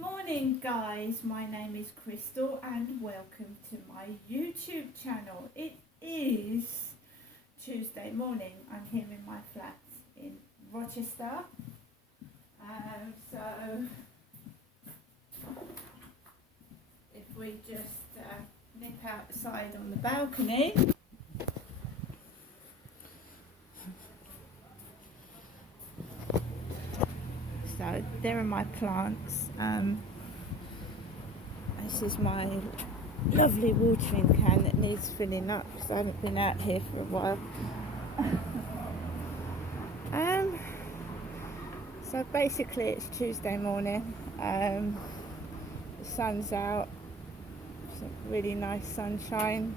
Morning guys, my name is Crystal and welcome to my YouTube channel. It is Tuesday morning. I'm here in my flat in Rochester. So if we just nip outside on the balcony. So there are my plants. This is my lovely watering can that needs filling up because I haven't been out here for a while. So basically it's Tuesday morning. The sun's out. Some really nice sunshine.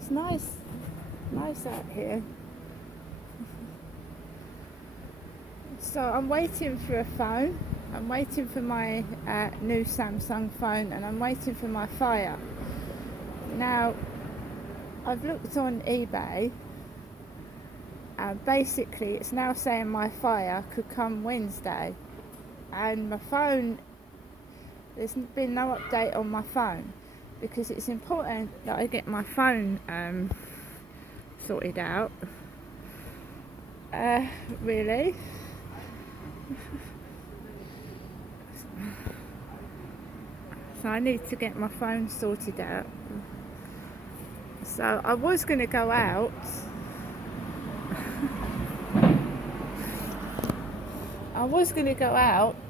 It's nice out here. So I'm waiting for a phone. I'm waiting for my new Samsung phone, and I'm waiting for my Fire. Now, I've looked on eBay, and basically it's now saying my Fire could come Wednesday, and my phone, there's been no update on my phone, because it's important that I get my phone sorted out, really. So I need to get my phone sorted out. So I was going to go out.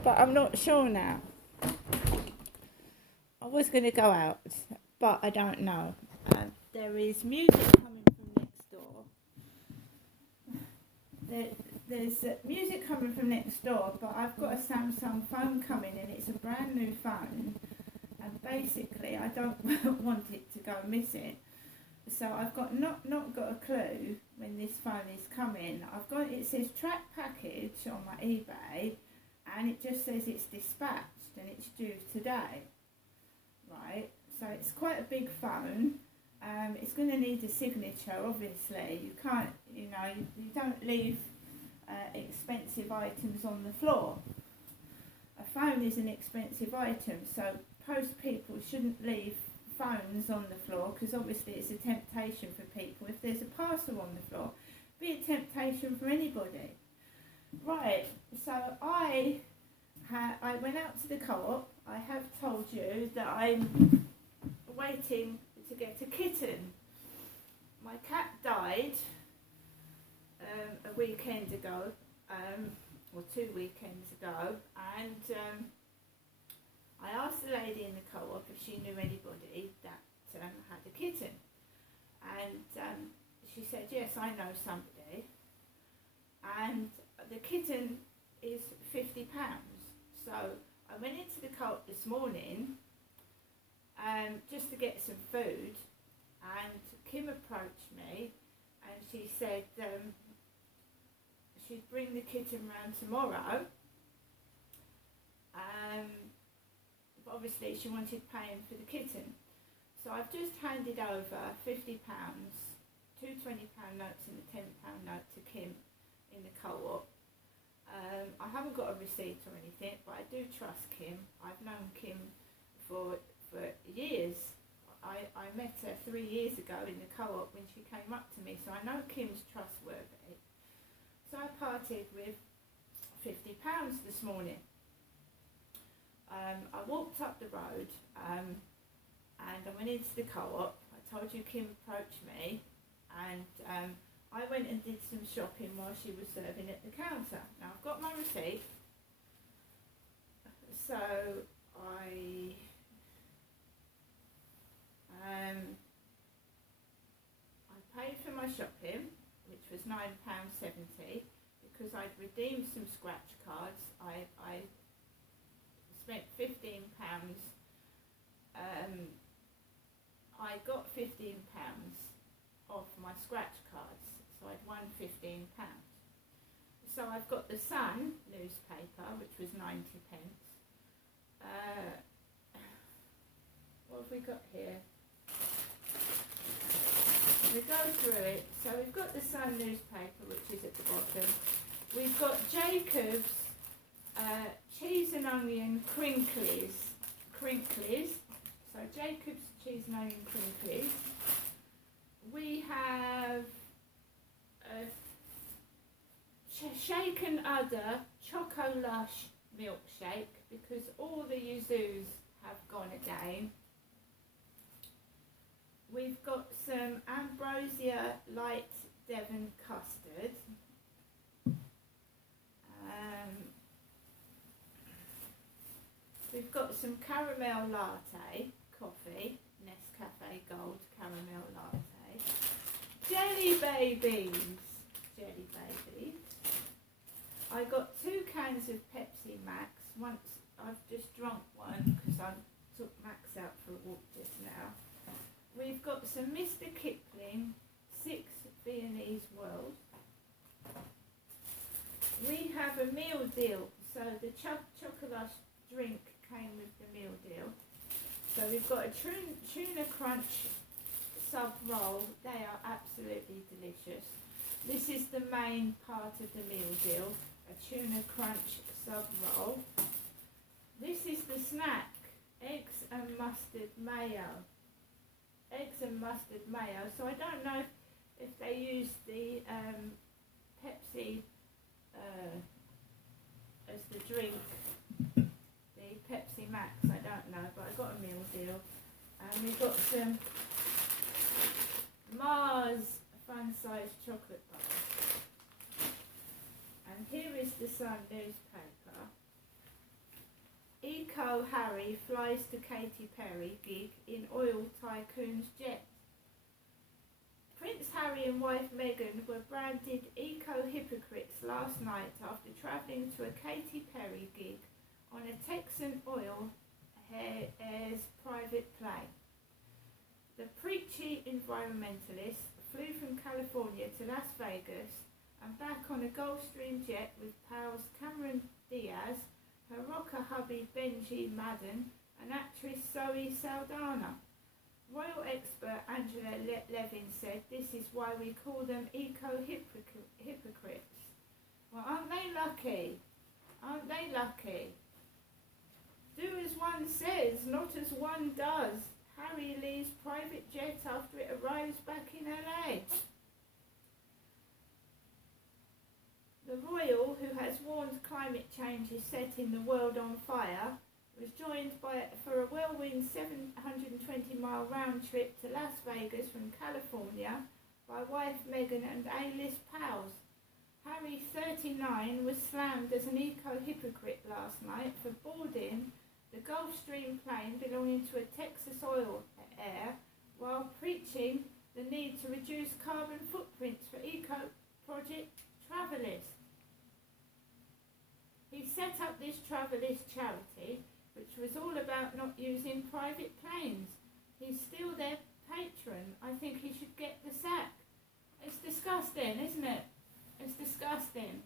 But I'm not sure now. I was going to go out, but I don't know. There is music coming from next door. There's music coming from next door, but I've got a Samsung phone coming, and it's a brand new phone. And basically, I don't want it to go missing. So I've got not got a clue when this phone is coming. It says track package on my eBay, and it just says it's dispatched and it's due today. Right. So it's quite a big phone. It's going to need a signature, obviously. You can't, you don't leave expensive items on the floor. A phone is an expensive item, so most people shouldn't leave phones on the floor, because obviously it's a temptation for people. If there's a parcel on the floor, be a temptation for anybody. Right, so I went out to the co-op. I have told you that I'm waiting to get a kitten. My cat died a weekend ago, or 2 weekends ago, and I asked the lady in the co-op if she knew anybody that had a kitten, and she said, yes, I know somebody, and the kitten is £50. So I went into the co-op this morning just to get some food, and Kim approached me and she said she'd bring the kitten round tomorrow. But obviously she wanted paying for the kitten. So I've just handed over £50, two £20 notes and a £10 note to Kim in the co-op. I haven't got a receipt or anything, but I do trust Kim. I've known Kim for years. I met her 3 years ago in the co-op when she came up to me, so I know Kim's trustworthy. So I parted with £50 this morning. I walked up the road and I went into the co-op. I told you Kim approached me, and I went and did some shopping while she was serving at the counter. Now I've got my receipt, so I paid for my shopping, which was £9.70, because I'd redeemed some scratch cards. I spent £15. I got £15 off my scratch cards, so I'd won £15. So I've got the Sun newspaper, which was 90p. What have we got here? We go through it. So we've got the Sun newspaper, which is at the bottom. We've got Jacob's cheese and onion crinklies. So Jacob's cheese and onion crinklies. We have Shaken Udder Choco Lush milkshake, because all the Yuzus have gone again. We've got some Ambrosia Light Devon custard. We've got some caramel latte coffee, Nescafe Gold caramel latte. Jelly babies. I got 2 cans of Pepsi Max. Once I've just drunk one because I took Max out for a walk just now. We've got some Mr. Kipling 6 Viennese World. We have a meal deal. So the chocolate drink came with the meal deal. So we've got a tuna crunch sub roll. They are absolutely delicious. This is the main part of the meal deal, a tuna crunch sub roll. This is the snack, eggs and mustard mayo. So I don't know if they use the Pepsi as the drink, the Pepsi Max, I don't know, but I got a meal deal. And we've got some Mars fun-sized chocolate bars. And here is the Sun newspaper. Eco Harry flies to Katy Perry gig in oil tycoon's jet. Prince Harry and wife Meghan were branded eco-hypocrites last night after travelling to a Katy Perry gig on a Texan oil heir's private plane. The preachy environmentalist flew from California to Las Vegas and back on a Gulfstream jet with pals Cameron Diaz, her rocker hubby Benji Madden, and actress Zoe Saldana. Royal expert Angela Levin said, "This is why we call them eco-hypocrites." Well, aren't they lucky? Aren't they lucky? Do as one says, not as one does. Harry leaves private jet after it arrives back in LA. The royal, who has warned climate change is setting the world on fire, was joined for a whirlwind 720-mile round trip to Las Vegas from California by wife Meghan and A-list pals. Harry, 39, was slammed as an eco-hypocrite last night for boarding the Gulfstream plane belonging to a Texas oil heir while preaching the need to reduce carbon footprints for eco-project Travelist. He set up this Travelist charity, which was all about not using private planes. He's still their patron. I think he should get the sack. It's disgusting, isn't it? It's disgusting.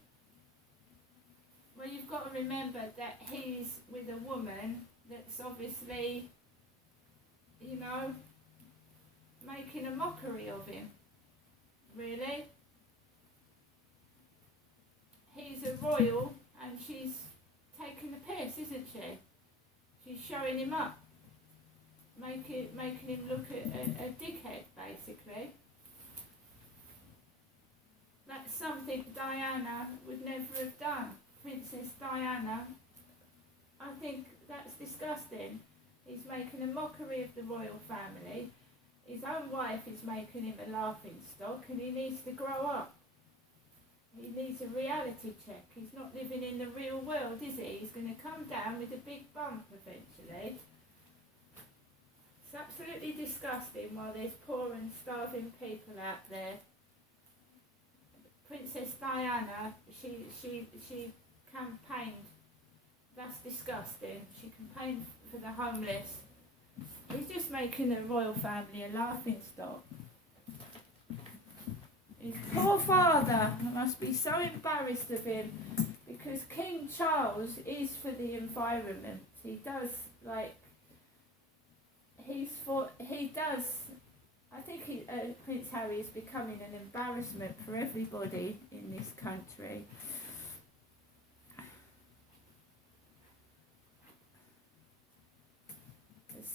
Well, you've got to remember that he's with a woman that's obviously, making a mockery of him. Really? He's a royal and she's taking the piss, isn't she? She's showing him up, making him look a dickhead, basically. That's something Diana would never have done. Princess Diana. I think that's disgusting. He's making a mockery of the royal family. His own wife is making him a laughing stock, and he needs to grow up. He needs a reality check. He's not living in the real world, is he? He's going to come down with a big bump eventually. It's absolutely disgusting while there's poor and starving people out there. Princess Diana, she campaigned. That's disgusting. She campaigned for the homeless. He's just making the royal family a laughing stock. His poor father must be so embarrassed of him, because King Charles is for the environment. He does, I think Prince Harry is becoming an embarrassment for everybody in this country.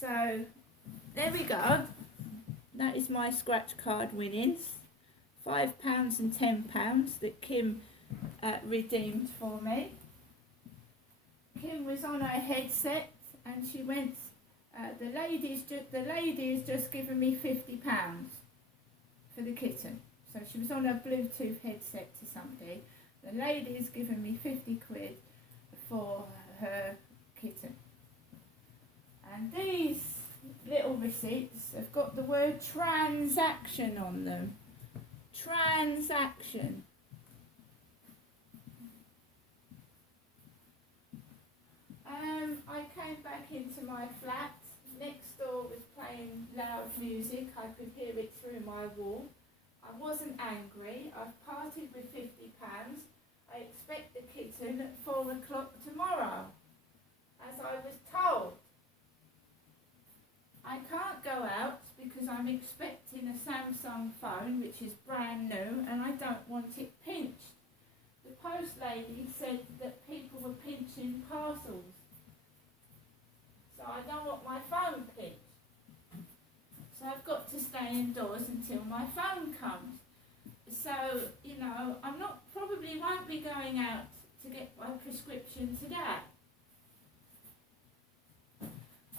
So there we go. That is my scratch card winnings. £5 and £10 that Kim redeemed for me. Kim was on her headset and she went, the lady has just given me £50 for the kitten. So she was on her Bluetooth headset to somebody. The lady has given me 50 quid for her kitten. And these little receipts have got the word transaction on them. Transaction. I came back into my flat. Next door was playing loud music. I could hear it through my wall. I wasn't angry. I've parted with £50. I expect the kitten at 4 o'clock tomorrow, as I was told. I can't go out because I'm expecting a Samsung phone, which is brand new, and I don't want it pinched. The post lady said that people were pinching parcels. So I don't want my phone pinched. So I've got to stay indoors until my phone comes. So, you know, probably won't be going out to get my prescription today.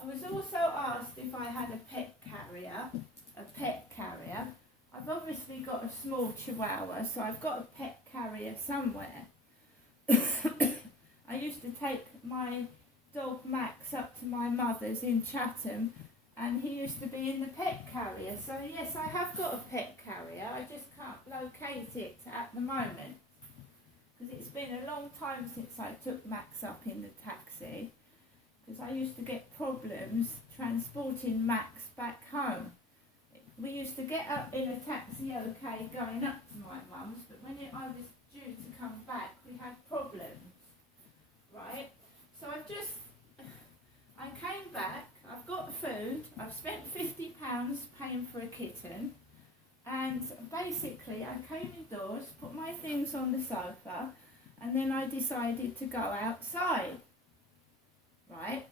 I was also asked if I had a pet carrier. I've obviously got a small chihuahua, so I've got a pet carrier somewhere. I used to take my dog Max up to my mother's in Chatham, and he used to be in the pet carrier. So yes, I have got a pet carrier. I just can't locate it at the moment, because it's been a long time since I took Max up in the taxi, because I used to get problems transporting Max back home. We used to get up in a taxi okay going up to my mum's, but when I was due to come back, we had problems, right? So I came back, I've got food, I've spent £50 paying for a kitten, and basically I came indoors, put my things on the sofa, and then I decided to go outside, right?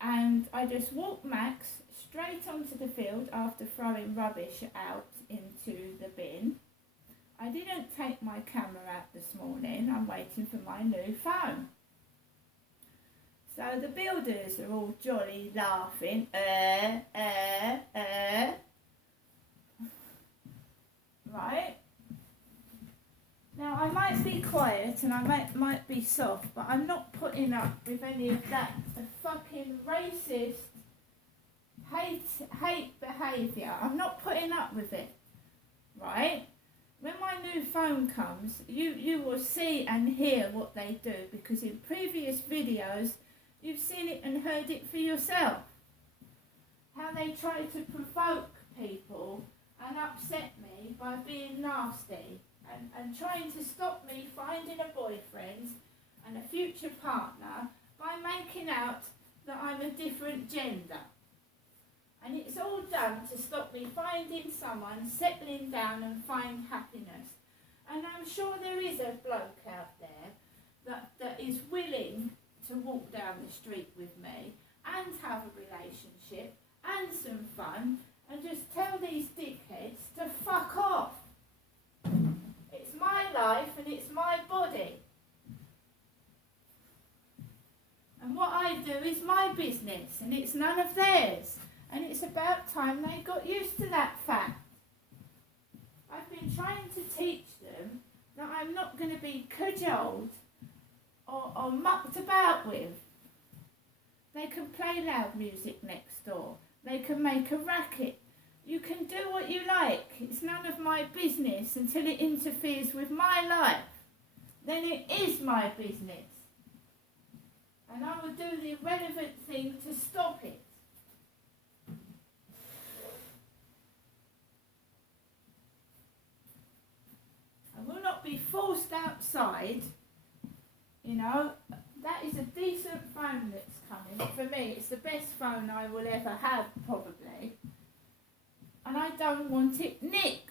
And I just walked Max straight onto the field after throwing rubbish out into the bin. I didn't take my camera out this morning, I'm waiting for my new phone. So the builders are all jolly laughing, right? Now I might be quiet and I might be soft, but I'm not putting up with any of that fucking racist hate behaviour. I'm not putting up with it, right? When my new phone comes, you will see and hear what they do, because in previous videos you've seen it and heard it for yourself. How they try to provoke people and upset me by being nasty and trying to stop me finding a boyfriend and a future partner by making out that I'm a different gender. And it's all done to stop me finding someone, settling down and find happiness. And I'm sure there is a bloke out there that is willing to walk down the street with me and have a relationship and some fun and just tell these dickheads to fuck off. It's my life and it's my body. And what I do is my business and it's none of theirs. And it's about time they got used to that fact. I've been trying to teach them that I'm not going to be cajoled or mucked about with. They can play loud music next door. They can make a racket. You can do what you like. It's none of my business until it interferes with my life. Then it is my business. And I will do the relevant thing to stop it. I will not be forced outside. You know, that is a decent phone that's coming. For me, it's the best phone I will ever have, probably. And I don't want it nicked.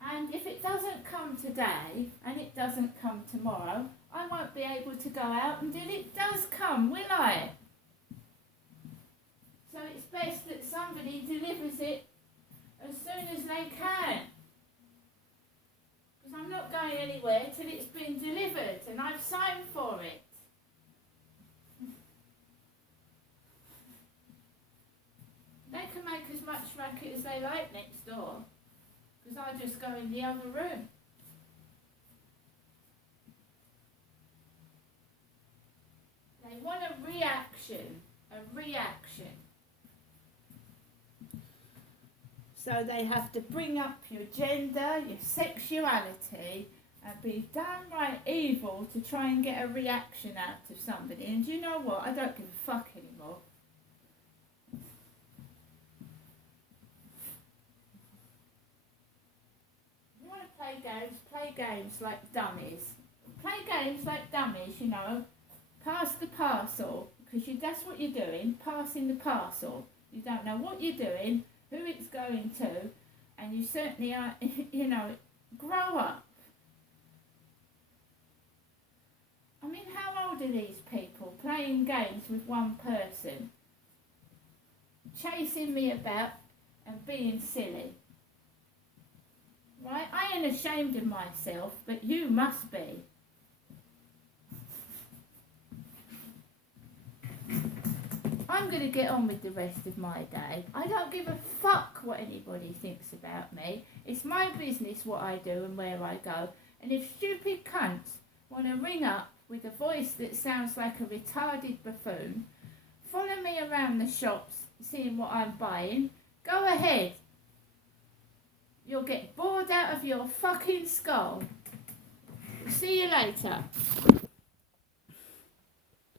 And if it doesn't come to today and it doesn't come tomorrow, I won't be able to go out until it does come, will I? So it's best that somebody delivers it as soon as they can. Because I'm not going anywhere till it's been delivered and I've signed for it. They can make as much racket as they like next door, because I just go in the other room. They want a reaction, So they have to bring up your gender, your sexuality, and be downright evil to try and get a reaction out of somebody. And you know what? I don't give a fuck anymore. Play games like dummies. Play games like dummies, you know. Pass the parcel, because that's what you're doing, passing the parcel. You don't know what you're doing, who it's going to, and you certainly are, you know, grow up. I mean, how old are these people playing games with one person? Chasing me about and being silly. Right? I ain't ashamed of myself, but you must be. I'm going to get on with the rest of my day. I don't give a fuck what anybody thinks about me. It's my business what I do and where I go. And if stupid cunts want to ring up with a voice that sounds like a retarded buffoon, follow me around the shops seeing what I'm buying, go ahead. You'll get bored out of your fucking skull. See you later.